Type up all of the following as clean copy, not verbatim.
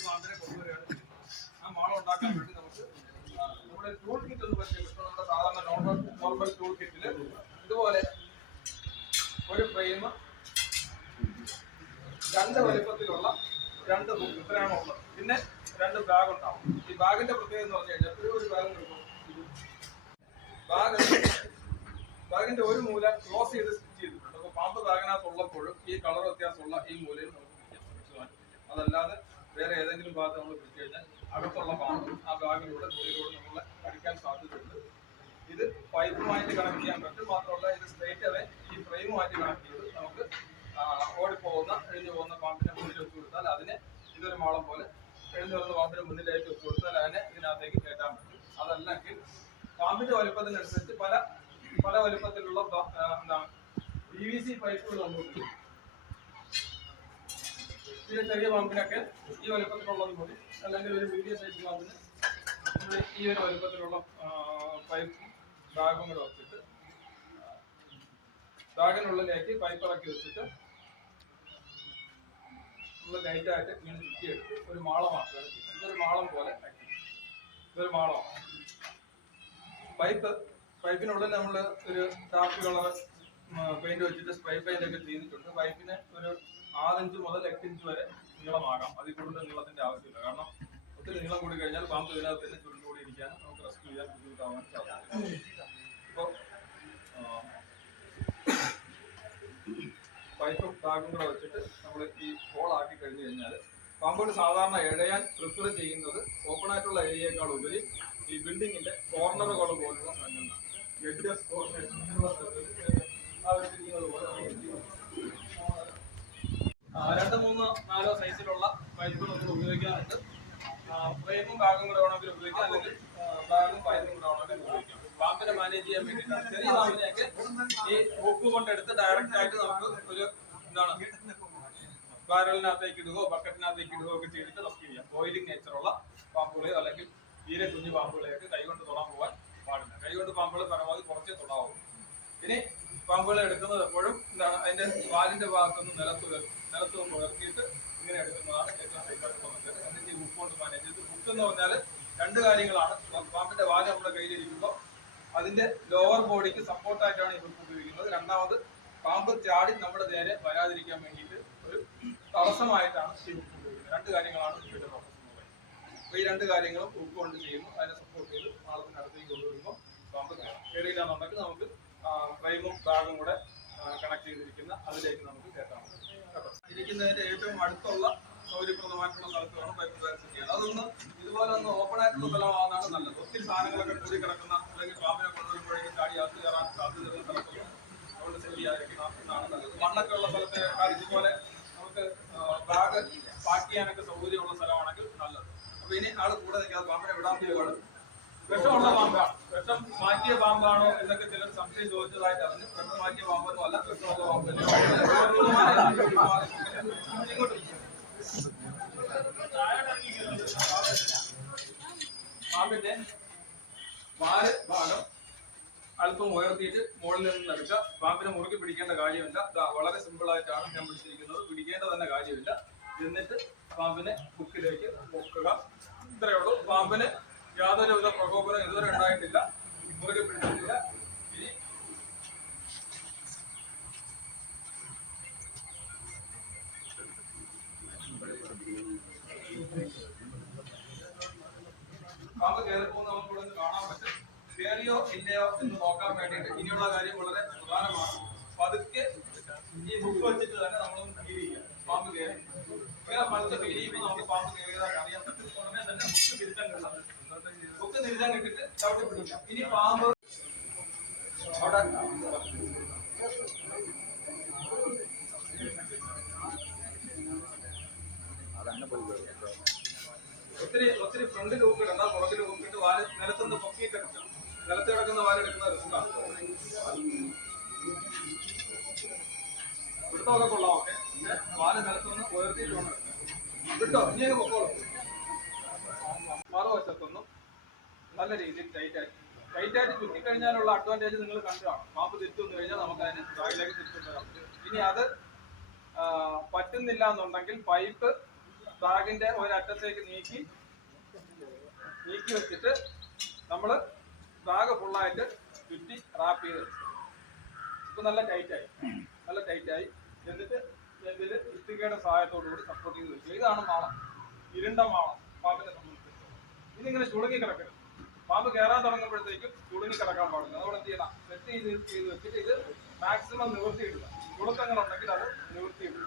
കുറച്ച് പാമ്പിനെ കൊണ്ടുവരികയാണ് ചെയ്യുന്നത്. ആ മാളം ഉണ്ടാക്കാൻ വേണ്ടി നമുക്ക് നമ്മുടെ ടൂൾ കിറ്റ് ഒന്ന് പരിചയപ്പെട്ടു. നമ്മുടെ സാധാരണ നോർമൽ ടൂൾ കിറ്റിൽ ഇതുപോലെ ഒരു ഫ്രെയിം, രണ്ട് വലിപ്പത്തിലുള്ള രണ്ട് ബുക്ക് ഇത്രയാണ് ഉള്ളത്. പിന്നെ രണ്ട് ബാഗ് ഉണ്ടാവും. ഈ ബാഗിന്റെ പ്രത്യേകത എന്ന് പറഞ്ഞു കഴിഞ്ഞാൽ ഒരു ബാഗ് കിട്ടും. ബാഗിന്റെ ഒരു മൂല ക്ലോസ് ചെയ്ത് സ്റ്റിച്ച് ചെയ്തിട്ടുണ്ട്. അപ്പൊ പാമ്പ് ബാഗിനകത്ത് ഉള്ളപ്പോഴും ഈ കളർ വ്യത്യാസമുള്ള ഈ മൂലയിൽ നമുക്ക് പിടിക്കാം. അതല്ലാതെ വേറെ ഏതെങ്കിലും ഭാഗത്ത് നമ്മൾ പിടിച്ചു കഴിഞ്ഞാൽ അകത്തുള്ള പാമ്പ് ആ ബാഗിലൂടെ തുണിയിലൂടെ നമ്മളെ അടിക്കാൻ സാധ്യതയുണ്ട്. ഇത് പൈപ്പുമായിട്ട് കണക്ട് ചെയ്യാൻ പറ്റും. മാത്രമല്ല ഇത് സ്ട്രേറ്റ് അവേ ഈ ഫ്രെയിമുമായിട്ട് കണക്ട് ചെയ്ത് നമുക്ക് ഓടിപ്പോകുന്ന എഴുതി പോകുന്ന പാമ്പിന്റെ മുന്നിൽ വെച്ച് കൊടുത്താൽ അതിനെ ഇതൊരു മാളം പോലെ എഴുതി വരുന്ന പാമ്പിന്റെ മുന്നിലേക്ക് വെച്ച് കൊടുത്താൽ അതിനെ ഇതിനകത്തേക്ക് കയറ്റാൻ പറ്റും. അതല്ലെങ്കിൽ പാമ്പിന്റെ വലുപ്പത്തിനനുസരിച്ച് പല വലുപ്പത്തിലുള്ള എന്താണ് PVC പൈപ്പുകൾ നമുക്ക് ഇതിന് ചെറിയ പാമ്പിനൊക്കെ ഈ വലുപ്പത്തിലുള്ളത് മതി. അല്ലെങ്കിൽ ഒരു മീഡിയം സൈസ് പാമ്പിന് ഈ ഒരു വലുപ്പത്തിലുള്ള പൈപ്പും ബാഗും കൂടെ വെച്ചിട്ട് ബാഗിനുള്ളിലേക്ക് പൈപ്പ് ഇറക്കി വെച്ചിട്ട് നമ്മൾ ലൈറ്റായിട്ട് ഇങ്ങനെ ചുറ്റിയെടുത്ത് ഒരു മാളമാക്കുക. ഇതൊരു മാളം പോലെ ഇതൊരു മാളമാണ്. പൈപ്പിനുള്ളിൽ നമ്മൾ ഒരു ഡാർക്ക് കളർ പെയിന്റ് വെച്ചിട്ട് സ്പ്രേ പെയിന്റ് ഒക്കെ ചെയ്തിട്ടുണ്ട്. പൈപ്പിന് ഒരു 6 ഇഞ്ച് മുതൽ 8 ഇഞ്ച് വരെ നീളമാകാം. അതിൽ കൂടുതൽ നീളത്തിന്റെ ആവശ്യമില്ല. കാരണം ഒത്തിരി നീളം കൂടി കഴിഞ്ഞാൽ പാമ്പ് ഇതിനകത്ത് തന്നെ ചുരുണ്ടുകൂടി ഇരിക്കാനും നമുക്ക് റെസ്ക്യൂ ചെയ്യാൻ ബുദ്ധിമുട്ടാവാൻ സാധ്യത. അപ്പോൾ പൈപ്പും ബാഗും കൂടെ വെച്ചിട്ട് നമ്മൾ ഈ ഹോൾ ആക്കി കഴിഞ്ഞു കഴിഞ്ഞാൽ പാമ്പുകൾ സാധാരണ ഇഴയാൻ പ്രിഫർ ചെയ്യുന്നത് ഓപ്പൺ ആയിട്ടുള്ള ഏരിയയേക്കാൾ ഉപരി ഈ ബിൽഡിങ്ങിന്റെ കോർണറുകൾ പോലുള്ള സ്ഥലങ്ങളാണ്. എഡ്ജസ് രണ്ട് മൂന്നോ നാലോ സൈസിലുള്ള പൈപ്പുകൾ നമുക്ക് ഉപയോഗിക്കാറുണ്ട്. ഫ്രെയിമും ബാഗും കൂടെ വേണമെങ്കിൽ ഉപയോഗിക്കാം, അല്ലെങ്കിൽ ബാഗും പൈപ്പും കൂടെ വേണമെങ്കിൽ ഉപയോഗിക്കാം. പാമ്പിനെ മാനേജ് ചെയ്യാൻ വേണ്ടിയിട്ടാണ്. ചെറിയ പാമ്പിനെയൊക്കെ ഈ ഹുക്ക് കൊണ്ടെടുത്ത് ഡയറക്റ്റ് ആയിട്ട് നമുക്ക് ഒരു എന്താണ് ബാരലിനകത്തേക്ക് ഇടുകയോ ബക്കറ്റിനകത്തേക്ക് ഇടുകയോ ഒക്കെ ചെയ്തിട്ട് റെസ്ക്യൂ ചെയ്യാം. ബോയിലിംഗ് നേച്ചറുള്ള പാമ്പുകളെയോ അല്ലെങ്കിൽ തീരെ കുഞ്ഞു പാമ്പുകളെയൊക്കെ കൈകൊണ്ട് തൊടാൻ പോകാൻ പാടില്ല. കൈകൊണ്ട് പാമ്പുകൾ പരമാവധി കുറച്ചേ തൊടാവൂ. ഇനി പാമ്പുകളെ എടുക്കുന്നത് എപ്പോഴും എന്താണ് അതിന്റെ വാലിന്റെ ഭാഗത്തുനിന്ന് നിലത്ത് ഉയർത്തിയിട്ട് ഇങ്ങനെ എടുക്കുന്നതാണ് ഏറ്റവും സേഫായിട്ടുള്ള മെത്തേഡ്. എന്നിട്ട് ഈ ഹുക്ക് കൊണ്ട് മാനേജ് ചെയ്ത്, ഹുക്ക് എന്ന് പറഞ്ഞാൽ രണ്ട് കാര്യങ്ങളാണ്. പാമ്പിന്റെ വാല് നമ്മുടെ കയ്യിലിരിക്കുമ്പോൾ അതിന്റെ ലോവർ ബോഡിക്ക് സപ്പോർട്ടായിട്ടാണ് ഈ ഹുക്ക് ഉപയോഗിക്കുന്നത്. രണ്ടാമത് പാമ്പ് ചാടി നമ്മുടെ നേരെ വരാതിരിക്കാൻ വേണ്ടിയിട്ട് ഒരു തടസ്സമായിട്ടാണ് ഈ ഹുക്ക് ഉപയോഗിക്കുന്നത്. രണ്ട് കാര്യങ്ങളാണ് ഹുക്കിന്റെ പ്രോസസ് എന്ന് പറയുന്നത്. അപ്പൊ ഈ രണ്ട് കാര്യങ്ങളും ഹുക്ക് കൊണ്ട് ചെയ്യുന്നു. അതിനെ സപ്പോർട്ട് ചെയ്ത് ആളത്തിന് അടുത്തേക്ക് കൊണ്ടുവരുമ്പോൾ പാമ്പ് കയറിയില്ലാന്നുണ്ടെങ്കിൽ നമുക്ക് ഫ്രെയിമും ബാഗും കൂടെ കണക്ട് ചെയ്തിരിക്കുന്ന അതിലേക്ക് നമുക്ക് കയറ്റാൻ പറ്റും. ഇരിക്കുന്നതിന്റെ ഏറ്റവും അടുത്തുള്ള സൗകര്യപ്രദമായിട്ടുള്ള സ്ഥലത്ത് വേണം പൈപ്പ് സെറ്റ് ചെയ്യാൻ. അതൊന്ന് ഇതുപോലെ ഒന്ന് ഓപ്പൺ ആയിട്ടുള്ള സ്ഥലമാകുന്നതാണ് നല്ലത്. ഒത്തിരി സാധനങ്ങളൊക്കെ കൂടി കിടക്കുന്ന അല്ലെങ്കിൽ പാമ്പിനെ കൊണ്ടുവരുമ്പോഴേക്കും ചാടി അകത്ത് കയറാൻ സാധ്യതയുള്ള സ്ഥലത്തൊന്നും അതുകൊണ്ട് സെറ്റ് ചെയ്യാതിരിക്കുന്നതാണ് നല്ലത്. മണ്ണൊക്കെ ഉള്ള സ്ഥലത്തെ ഇതുപോലെ നമുക്ക് ബാഗ് പാക്ക് ചെയ്യാനൊക്കെ സൗകര്യമുള്ള സ്ഥലമാണെങ്കിൽ നല്ലത്. അപ്പൊ ഇനി ആള് കൂടെ നിൽക്കാതെ പാമ്പിനെ വിടാൻ തീരുമാനം. വിഷമുള്ള പാമ്പാണ്, വിഷം മാറ്റിയ പാമ്പാണോ എന്നൊക്കെ ചിലർ സംശയം ചോദിച്ചതായിട്ട് അറിഞ്ഞു. വിഷം മാറ്റിയ പാമ്പൊന്നും അല്ല, വിഷമുള്ള പാമ്പല്ലേ. പാമ്പിന്റെ വാല് ഭാഗം അല്പം ഉയർത്തിയിട്ട് മുകളിൽ നിന്ന് എടുക്കുക. പാമ്പിനെ മുറുക്കി പിടിക്കേണ്ട കാര്യമില്ല. വളരെ സിമ്പിൾ ആയിട്ടാണ് ഞാൻ പിടിച്ചിരിക്കുന്നത്. പിടിക്കേണ്ട തന്നെ കാര്യമില്ല. എന്നിട്ട് പാമ്പിനെ ഹുക്കിലേക്ക് പൊക്കുക. ഇത്രയേ ഉള്ളൂ. പാമ്പിന് യാതൊരുവിധ പ്രകോപനം ഇതുവരെ ഉണ്ടായിട്ടില്ല, മുറുകെ പിടിച്ചിട്ടില്ല. ഇനി പാമ്പ് കയറിപ്പോ നമുക്കിവിടെ കാണാൻ പറ്റും. കയറിയോ ഇല്ലയോ എന്ന് നോക്കാൻ വേണ്ടിയിട്ട് ഇനിയുള്ള കാര്യം വളരെ പ്രധാനമാണ്. പതുക്കെ ഈ ഹുക്ക് വെച്ചിട്ട് തന്നെ നമ്മളൊന്ന് ഫീൽ ചെയ്യുക. പാമ്പ് കയറി ഇങ്ങനെ പതുക്കെ ഫീൽ ചെയ്യുമ്പോൾ നമുക്ക് പാമ്പ് കയറിയതായിട്ട് അറിയാൻ പറ്റും. ഉടനെ തന്നെ ഹുക്ക് തിരിച്ചാൻ കിട്ടാം. ഹുക്ക് തിരിച്ചാൻ കിട്ടിട്ട് ചവിട്ടി പിടിക്കാം. ഇനി പാമ്പ് അവിടെ ഒത്തിരി ഫ്രണ്ടിൽ ഹുക്കിടണ്ട, പുറകിൽ ഹുക്കിട്ട് വാല് നിലത്തുനിന്ന് പൊക്കിയിട്ട് എടുക്കാം. നിലത്ത് കിടക്കുന്ന വാല് എടുക്കുന്ന റിസ്ക്കാണ്. വിട്ടൊക്കെ കൊള്ളാം. ഓക്കെ, പിന്നെ വാല് നിലത്തുനിന്ന് ഉയർത്തിയിട്ട് വേണം എടുക്കാം. വിട്ടോ ഇനിയൊക്കെ പൊക്കോളും. മറുവശത്തൊന്നും നല്ല രീതിയിൽ ടൈറ്റായിട്ട് ചുറ്റിക്കഴിഞ്ഞാലുള്ള അഡ്വാൻറ്റേജ് നിങ്ങൾ കണ്ടതാണ്. പാമ്പ് തിരിച്ചു വന്നു കഴിഞ്ഞാൽ നമുക്ക് അതിന് ബാഗിലേക്ക് തിരിച്ചു വരാൻ പറ്റും. ഇനി അത് പറ്റുന്നില്ല എന്നുണ്ടെങ്കിൽ പൈപ്പ് ബാഗിന്റെ ഒരറ്റത്തേക്ക് നീക്കി വെച്ചിട്ട് നമ്മൾ ബാഗ് ഫുള്ളായിട്ട് ചുറ്റി റാപ്പ് ചെയ്ത് ഇപ്പൊ നല്ല ടൈറ്റായി എന്നിട്ട് ഇതിൽ ഇഷ്ടികയുടെ സഹായത്തോടുകൂടി സപ്പോർട്ട് ചെയ്ത് വെക്കുക. ഇതാണ് മാളം, ഇരുണ്ട മാളം പാമ്പിനെ സംബന്ധിച്ചിടത്തോളം. ഇതിങ്ങനെ ചുളുങ്ങി കിടക്കരുത്. പാമ്പ് കയറാൻ തുടങ്ങുമ്പോഴത്തേക്കും ചുളുങ്ങി കിടക്കാൻ പാടില്ല. അതുകൊണ്ട് എന്ത് ചെയ്യണം, സെറ്റ് ചെയ്ത് വെച്ചിട്ട് ഇത് മാക്സിമം നിവർത്തിയിടുക. ചുളുക്കങ്ങളുണ്ടെങ്കിൽ അത് നിവർത്തിയിടുക.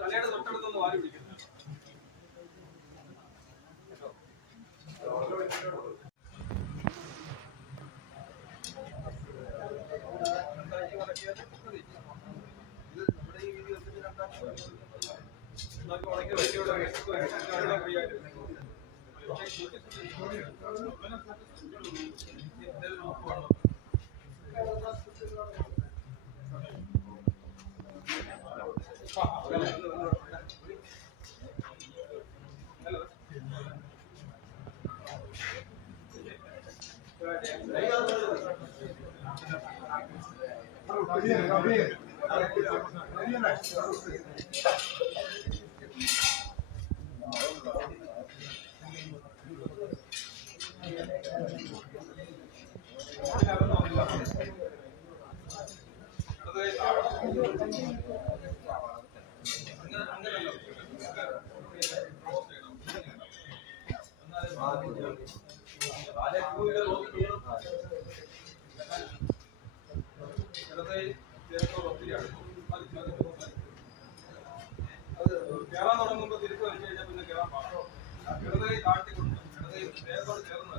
തലയുടെ തൊട്ടടുത്തൊന്ന് വാരി പിടിക്കുന്നത്. കേറാൻ തുടങ്ങുമ്പോൾ തിരിച്ചു വലിച്ചു കഴിഞ്ഞാൽ പിന്നെ കേറാൻ പാടില്ല. ഇടതകൈ താഴ്ത്തിക്കൊണ്ട് ഇടതകൈ ദേഹത്തോട് ചേർന്ന്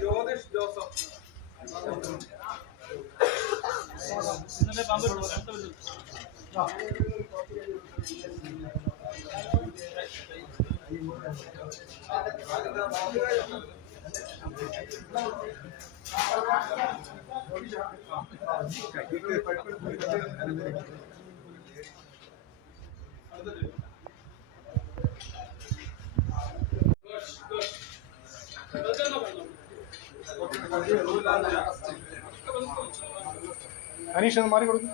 ജ്യോതിഷ് ജോസഫ് അനീഷ് ഒന്ന് മാറി കൊടുക്കും.